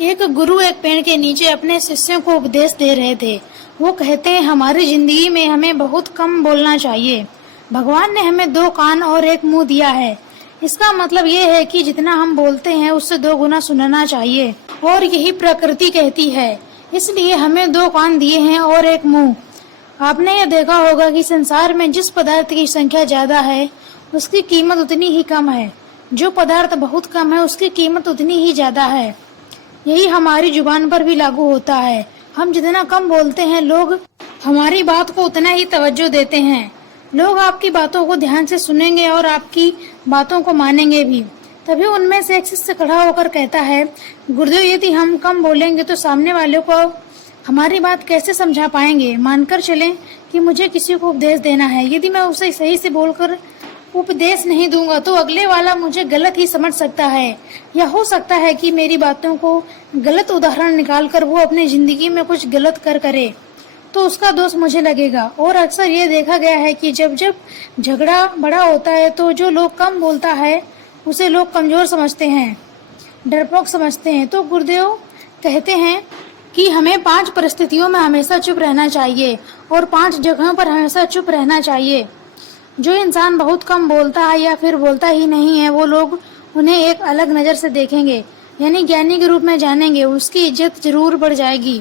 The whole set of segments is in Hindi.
एक गुरु एक पेड़ के नीचे अपने शिष्यों को उपदेश दे रहे थे। वो कहते हैं, हमारी जिंदगी में हमें बहुत कम बोलना चाहिए। भगवान ने हमें 2 कान और 1 मुंह दिया है। इसका मतलब ये है कि जितना हम बोलते हैं उससे 2 गुना सुनना चाहिए, और यही प्रकृति कहती है। इसलिए हमें 2 कान दिए हैं और 1 मुंह। आपने ये देखा होगा कि संसार में जिस पदार्थ की संख्या ज्यादा है उसकी कीमत उतनी ही कम है। जो पदार्थ बहुत कम है उसकी कीमत उतनी ही ज्यादा है। यही हमारी जुबान पर भी लागू होता है। हम जितना कम बोलते हैं लोग हमारी बात को उतना ही तवज्जो देते हैं। लोग आपकी बातों को ध्यान से सुनेंगे और आपकी बातों को मानेंगे भी। तभी उनमें से एक शिष्य खड़ा होकर कहता है, गुरुदेव, यदि हम कम बोलेंगे तो सामने वाले को हमारी बात कैसे समझा पाएंगे। मानकर चलें कि मुझे किसी को उपदेश देना है। यदि मैं उसे सही से बोलकर उपदेश नहीं दूंगा तो अगले वाला मुझे गलत ही समझ सकता है, या हो सकता है कि मेरी बातों को गलत उदाहरण निकालकर वो अपनी जिंदगी में कुछ गलत करे तो उसका दोष मुझे लगेगा। और अक्सर ये देखा गया है कि जब जब झगड़ा बड़ा होता है तो जो लोग कम बोलता है उसे लोग कमजोर समझते हैं, डरपोक समझते हैं। तो गुरुदेव कहते हैं कि हमें 5 परिस्थितियों में हमेशा चुप रहना चाहिए और 5 जगहों पर हमेशा चुप रहना चाहिए। जो इंसान बहुत कम बोलता है या फिर बोलता ही नहीं है, वो लोग उन्हें एक अलग नज़र से देखेंगे, यानी ज्ञानी के रूप में जानेंगे। उसकी इज्जत जरूर बढ़ जाएगी।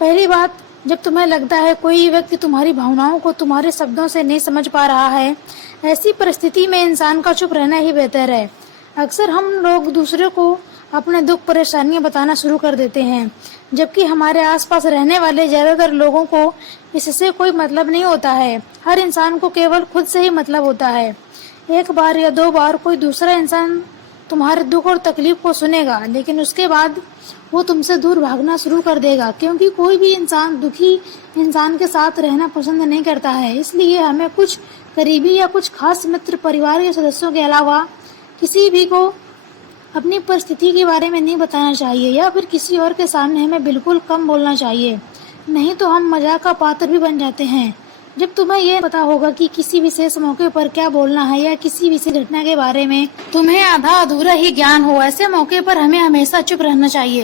पहली बात, जब तुम्हें लगता है कोई व्यक्ति तुम्हारी भावनाओं को तुम्हारे शब्दों से नहीं समझ पा रहा है, ऐसी परिस्थिति में इंसान का चुप रहना ही बेहतर है। अक्सर हम लोग दूसरे को अपने दुख परेशानियां बताना शुरू कर देते हैं, जबकि हमारे आसपास रहने वाले ज्यादातर लोगों को इससे कोई मतलब नहीं होता है। हर इंसान को केवल खुद से ही मतलब होता है। 1 बार या 2 बार कोई दूसरा इंसान तुम्हारे दुख और तकलीफ को सुनेगा, लेकिन उसके बाद वो तुमसे दूर भागना शुरू कर देगा, क्योंकि कोई भी इंसान दुखी इंसान के साथ रहना पसंद नहीं करता है। इसलिए हमें कुछ करीबी या कुछ खास मित्र, परिवार के सदस्यों के अलावा किसी भी को अपनी परिस्थिति के बारे में नहीं बताना चाहिए, या फिर किसी और के सामने हमें बिल्कुल कम बोलना चाहिए। नहीं तो हम मजाक का पात्र भी बन जाते हैं। जब तुम्हें यह पता होगा कि किसी विशेष मौके पर क्या बोलना है या किसी विशेष घटना के बारे में तुम्हें आधा अधूरा ही ज्ञान हो, ऐसे मौके पर हमें हमेशा चुप रहना चाहिए।